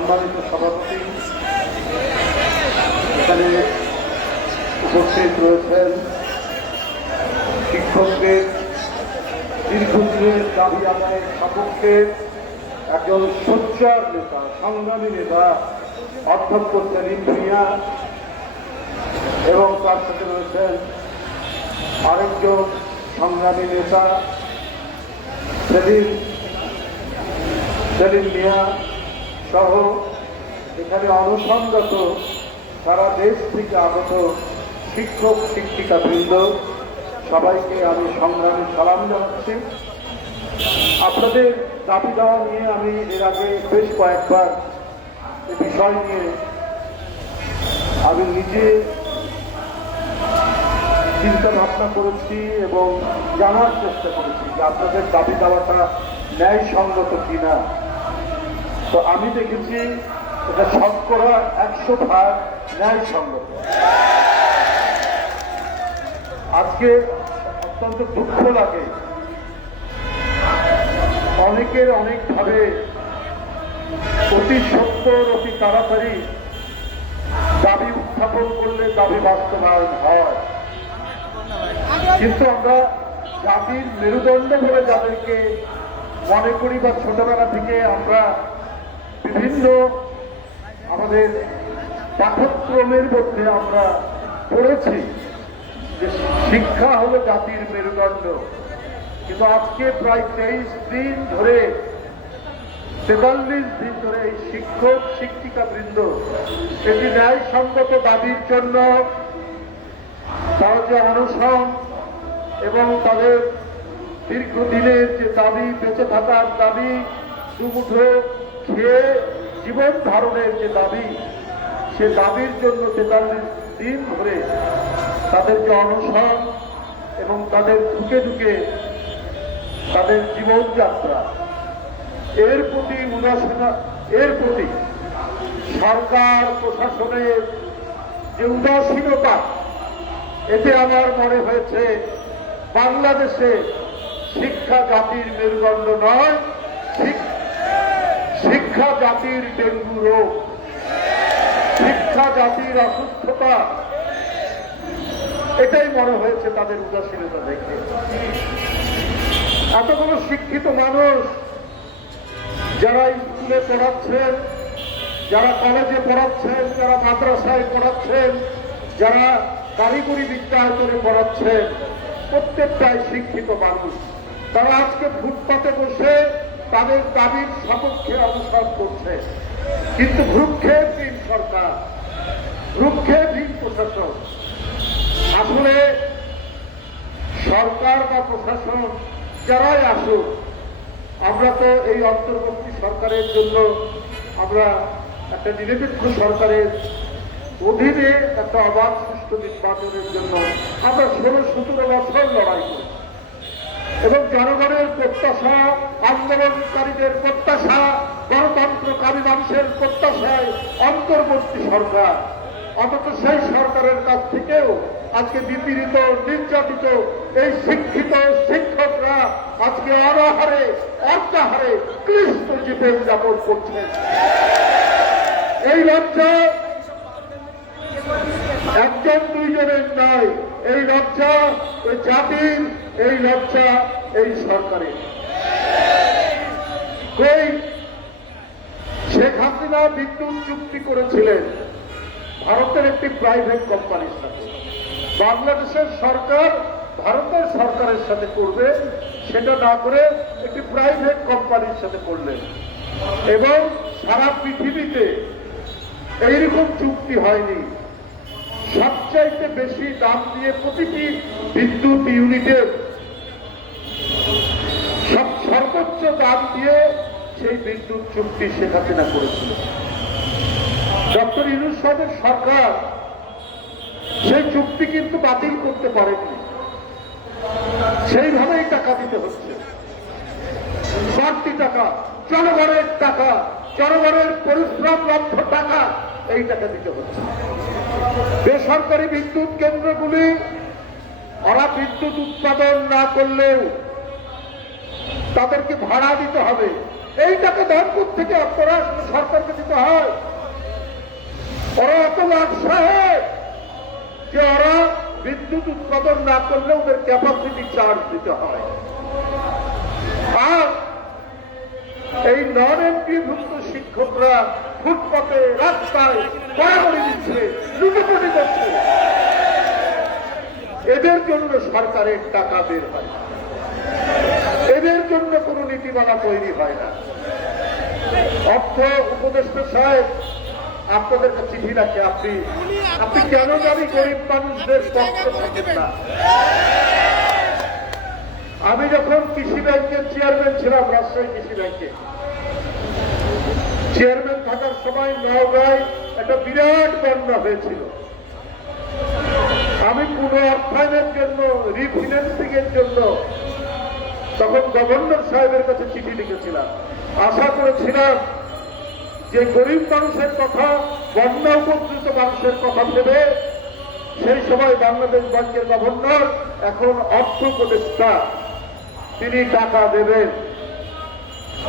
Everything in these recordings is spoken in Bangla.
সম্মানিত সভাপতি, এখানে উপস্থিত রয়েছেন শিক্ষকদের দীর্ঘদিনের দাবি আদায়ের সপক্ষে একজন সোচ্চার নেতা, সংগ্রামী নেতা অধ্যক্ষ সেলিম ভূঁইয়া, এবং তার সাথে রয়েছেন আরেকজন সংগ্রামী নেতা সেলিম মিয়া সহ এখানে অনশনরত সারা দেশ থেকে আগত শিক্ষক শিক্ষিকাবৃন্দ, সবাইকে আমি সংগ্রামী সালাম জানাচ্ছি। আপনাদের দাবি দেওয়া নিয়ে আমি এর আগে বেশ কয়েকবার এ বিষয় নিয়ে আমি নিজে চিন্তা ভাবনা করেছি এবং জানার চেষ্টা করেছি যে আপনাদের দাবি দেওয়াটা ন্যায়সঙ্গত কিনা। তো আমি দেখেছি এটা শতকরা 100% ন্যায়সঙ্গত। আজকে অত্যন্ত দুঃখ লাগে, অনেকের অনেকভাবে অতি সত্তর অতি তাড়াতাড়ি দাবি উত্থাপন করলে দাবি বাস্তবায়ন হয়, কিন্তু আমরা জাতির মেরুদণ্ড বলে যাদেরকে মনে করি বা ছোটবেলা থেকে আমরা বিভিন্ন আমাদের পাঠ্যক্রমের মধ্যে আমরা পড়েছি যে শিক্ষা হলো জাতির মেরুদণ্ড, কিন্তু আজকে প্রায় 23 দিন ধরে 43 দিন ধরে এই শিক্ষক শিক্ষিকাবৃন্দ এটি ন্যায়সঙ্গত দাবির জন্য তার যে অনশন এবং তাদের দীর্ঘদিনের যে দাবি, বেঁচে থাকার দাবি, দুমুঠো খেয়ে জীবন ধারণের যে দাবি, সে দাবির জন্য 43 দিন ধরে তাদের যে অনশন এবং তাদের ঢুকে ঢুকে তাদের জীবনযাত্রা, এর প্রতি উদাসীনতা, এর প্রতি সরকার প্রশাসনের যে উদাসীনতা, এতে আমার মনে হয়েছে বাংলাদেশে শিক্ষা জাতির মেরুদণ্ড নয়, শিক্ষা জাতির ডেঙ্গু রোগ, শিক্ষা জাতির অসুস্থতা, এটাই মনে হয়েছে তাদের উদাসীনতা দেখে। এতগুলো শিক্ষিত মানুষ যারা স্কুলে পড়াচ্ছেন, যারা কলেজে পড়াচ্ছেন, যারা মাদ্রাসায় পড়াচ্ছেন, যারা কারিগরি বিদ্যালয়ে পড়াচ্ছেন, প্রত্যেকটাই শিক্ষিত মানুষ। তারা আজকে ফুটপাতে বসে তাদের দাবির সপক্ষে অবস্থান করছে, কিন্তু ভ্রুক্ষেপহীন সরকার, ভ্রুক্ষেপহীন প্রশাসন। আসলে সরকার বা প্রশাসন যারাই আসুক, আমরা তো এই অন্তর্বর্তী সরকারের জন্য আমরা একটা নিরপেক্ষ সরকারের অধীনে একটা অবাধ সুষ্ঠু নির্বাচনের জন্য আমরা 16-17 বছর লড়াই করি এবং জনগণের প্রত্যাশা, আন্দোলনকারীদের প্রত্যাশা, গণতন্ত্রকামী মানুষের প্রত্যাশায় অন্তর্বর্তী সরকার। অথচ সেই সরকারের কাছ থেকেও আজকে নিপীড়িত, নির্যাতিত এই শিক্ষিত শিক্ষকরা আজকে অনাহারে, অর্থাহারে ক্লিষ্ট জীবন যাপন করছেন। এই লজ্জা একজন দুইজনের নয়, এই লজ্জা এই জাতির, এই লজ্জা এই সরকারের। এই শেখ হাসিনা বিদ্যুৎ চুক্তি করেছিলেন ভারতের একটি প্রাইভেট কোম্পানির সাথে। বাংলাদেশের সরকার ভারতের সরকারের সাথে করবে, সেটা না করে একটি প্রাইভেট কোম্পানির সাথে করলেন, এবং সারা পৃথিবীতে এইরকম চুক্তি হয়নি। সবচাইতে বেশি দাম দিয়ে প্রতিটি বিদ্যুৎ ইউনিটের সর্বোচ্চ দাম দিয়ে সেই বিদ্যুৎ চুক্তি শেখ হাসিনা করেছিল। ডক্টর ইউনূস সাহেবের সরকার সেই চুক্তি কিন্তু বাতিল করতে পারেনি, সেইভাবেই টাকা দিতে হচ্ছে। বাড়তি টাকা, জনগণের টাকা, জনগণের পরিশ্রমলব্ধ টাকা, এই টাকা দিতে হচ্ছে। বেসরকারি বিদ্যুৎ কেন্দ্রগুলি ওরা বিদ্যুৎ উৎপাদন না করলেও তাদেরকে ভাড়া দিতে হবে, এই টাকা ধানপুর থেকে আপনারা সরকারকে দিতে হয়। ওরা এত লাভসাহেব যে ওরা বিদ্যুৎ উৎপাদন না করলে ওদের ক্যাপাসিটি চার্জ দিতে হয়। আর এই নন এমপিভুক্ত শিক্ষকরা ফুটপাতে রাস্তায় গড়াগড়ি দিচ্ছে, লুটোপুটি করছে। এদের জন্য সরকারের টাকা বের হয় না, এদের জন্য কোনো নীতিমালা তৈরি হয় না। অর্থ উপদেষ্টা সাহেব আপনাদেরকে চিঠি রাখে, আপনি কেন জানি গরিব মানুষদের পক্ষে থাকেন না। আমি যখন কৃষি ব্যাংকের চেয়ারম্যান ছিলাম, রাজশাহী কৃষি ব্যাংকে চেয়ারম্যান থাকার সময় নওগাঁয় একটা বিরাট বন্যা হয়েছিল। আমি পুনঃ অর্থায়নের জন্য, রিফিন্যান্সিং এর জন্য তখন গভর্নর সাহেবের কাছে চিঠি লিখেছিলাম। আশা করেছিলাম যে গরিব মানুষের কথা, বন্যা উপদ্রুত মানুষের কথা ভেবে সেই সময় বাংলাদেশ ব্যাংকের গভর্নর, এখন অর্থ উপদেষ্টা, তিনি টাকা দেবেন।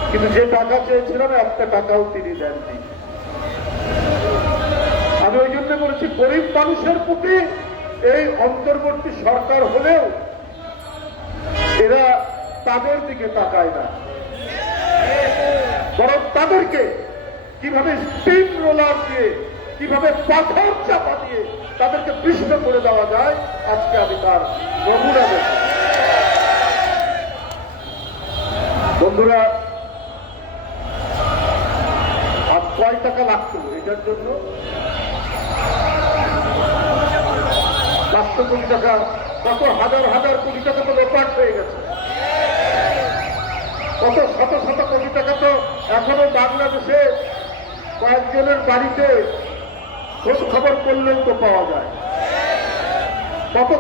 কিন্তু যে টাকা চেয়েছিলাম একটা টাকাও তিনি দেননি। আমি ওই জন্য বলেছি, গরিব মানুষের প্রতি এই অন্তর্বর্তী সরকার হলেও এরা তাদের দিকে তাকায় না, বরং তাদেরকে কিভাবে স্পিন রোলার দিয়ে, কিভাবে পাথর চাপা দিয়ে তাদেরকে পিষ্ট করে দেওয়া যায়, আজকে আমি তার নমুনা দেখি। বন্ধুরা, আর কয় টাকা লাগতো এটার জন্য? 500 কোটি টাকা, কত হাজার হাজার কোটি টাকা তো লোপাট হয়ে গেছে। কত শত শত কোটি টাকা তো এখনো বাংলাদেশে কয়েকজনের বাড়িতে খোঁজ খবর করলেও তো পাওয়া যায়। কত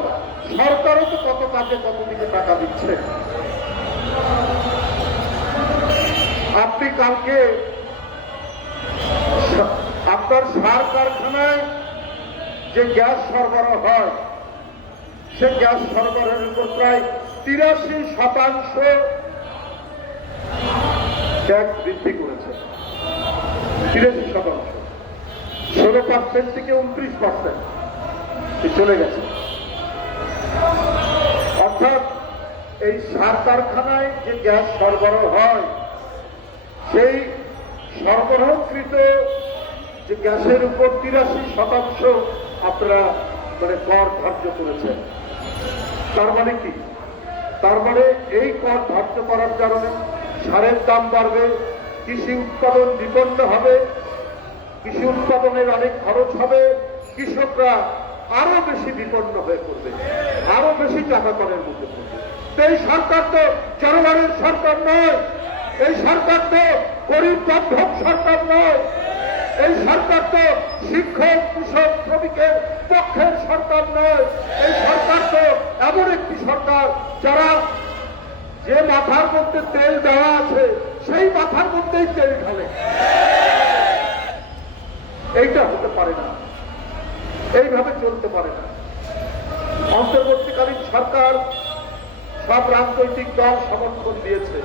সরকারও তো কত কাজে কত দিকে টাকা দিচ্ছে। আপনি কালকে আপনার সার কারখানায় যে গ্যাস সরবরাহ হয়, সে গ্যাস সরবরাহের উপর প্রায় 83% ট্যাক্স বৃদ্ধি করেছে। 83%, 16% থেকে 29% চলে গেছে। অর্থাৎ এই সার কারখানায় যে গ্যাস সরবরাহ হয়, সেই সরবরাহকৃত যে গ্যাসের উপর 83% আপনারা কর ধার্য করেছেন। তার মানে কি? তার মানে এই কর ধার্য করার কারণে সারের দাম বাড়বে, কৃষি উৎপাদন বিপন্ন হবে, কৃষি উৎপাদনের অনেক খরচ হবে, কৃষকরা আরো বেশি বিপন্ন হয়ে পড়বে, আরো বেশি টাকা করের মধ্যে পড়বে। এই সরকার তো জনগণের সরকার নয়, এই সরকার তো গরিব বান্ধব সরকার নয়, এই সরকার তো শিক্ষক, কৃষক, শ্রমিকের পক্ষের সরকার নয়। এই সরকার তো এমন একটি সরকার যারা যে মাথার মধ্যে তেল দেওয়া আছে সেই মাথার মধ্যেই তেল ঢালে। এইটা হতে পারে না, এইভাবে চলতে পারে না। অন্তর্বর্তীকালীন সরকার সব রাজনৈতিক দল সমর্থন দিয়েছে।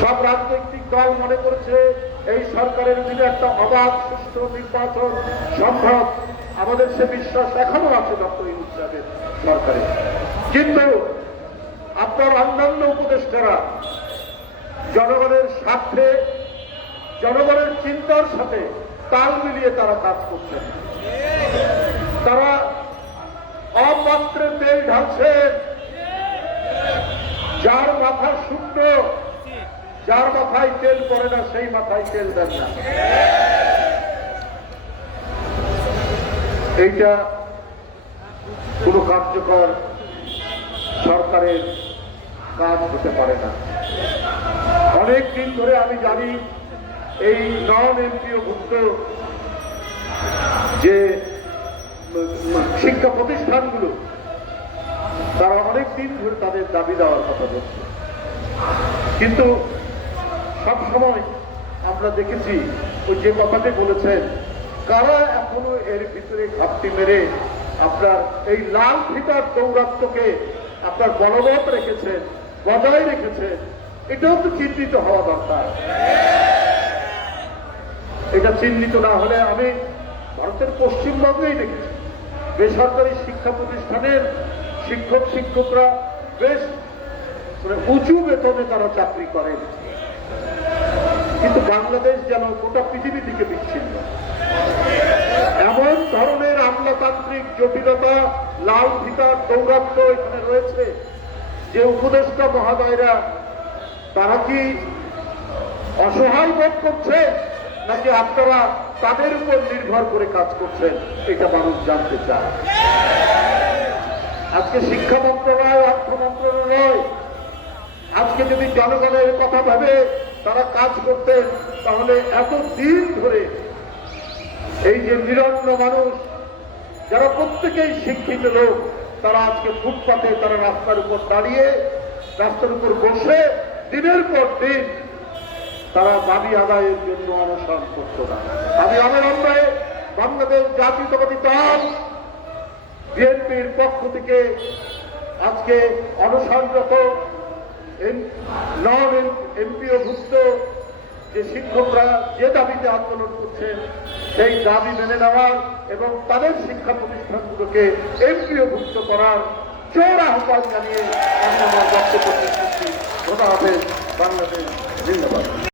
সব রাজনৈতিক দল মনে করেছে এই সরকারের অধীনে একটা অবাধ সুষ্ঠু নির্বাচন সম্ভব। আমাদের সে বিশ্বাস এখনো আছে ডক্টর ইউনূস সাহেবের সরকারে। কিন্তু আপনার অন্যান্য উপদেষ্টারা জনগণের স্বার্থে, জনগণের চিন্তার সাথে তাল মিলিয়ে তারা কাজ করছেন। তারা অপাত্রে তেল ঢালছেন। যার মাথা শুকনো, যার মাথায় তেল পড়ে না, সেই মাথায় তেল দেন না। এইটা কোন কার্যকর সরকারের কাজ হতে পারে না। অনেক দিন ধরে আমি জানি এই নন এমপিওভুক্ত যে শিক্ষা প্রতিষ্ঠানগুলো, তারা অনেক দিন ধরে তাদের দাবি দেওয়ার কথা বলছে। কিন্তু সবসময় আমরা দেখেছি ওই যে কথাটি বলেছেন, কারা এখনো এর ভিতরে ঘাপটি মেরে আপনার এই লাল ফিতার দৌরাত্ম্যকে আপনার বলবৎ রেখেছেন, বজায় রেখেছেন, এটাও তো চিহ্নিত হওয়া দরকার। এটা চিহ্নিত না হলে আমি ভারতের পশ্চিমবঙ্গেই দেখেছি বেসরকারি শিক্ষা প্রতিষ্ঠানের শিক্ষক শিক্ষকরা বেশ উঁচু বেতনে তারা চাকরি করেন, কিন্তু বাংলাদেশ যেন গোটা পৃথিবী থেকে বিচ্ছিন্ন। এমন ধরনের আমলাতান্ত্রিক জটিলতা, লাল ফিতার দৌরাত্ম্য এখানে রয়েছে যে উপদেষ্টা মহোদয়রা তারা কি অসহায় বোধ করছে নাকি আপনারা তাদের উপর নির্ভর করে কাজ করছেন, এটা মানুষ জানতে চায়। আজকে শিক্ষা মন্ত্রণালয়, অর্থ মন্ত্রণালয় আজকে যদি জনগণের কথা ভেবে তারা কাজ করতেন তাহলে এত দিন ধরে এই যে নিরন্ন মানুষ যারা প্রত্যেকেই শিক্ষিত লোক তারা আজকে ফুটপাতে তারা রাস্তার উপর দাঁড়িয়ে রাস্তার উপর বসে দিনের পর দিন তারা দাবি আদায়ের জন্য অনশন করত না। আমি অবিলম্বে বাংলাদেশ জাতীয়তাবাদী দল বিএনপির পক্ষ থেকে আজকে অনশনরত নন এমপিওভুক্ত যে শিক্ষকরা যে দাবিতে আন্দোলন করছেন সেই দাবি মেনে নেওয়ার এবং তাদের শিক্ষা প্রতিষ্ঠানগুলোকে এমপিওভুক্ত করার জোর আহ্বান জানিয়ে আমি আমার বক্তব্য শেষ করছি। ধন্যবাদ। বাংলাদেশ জিন্দাবাদ।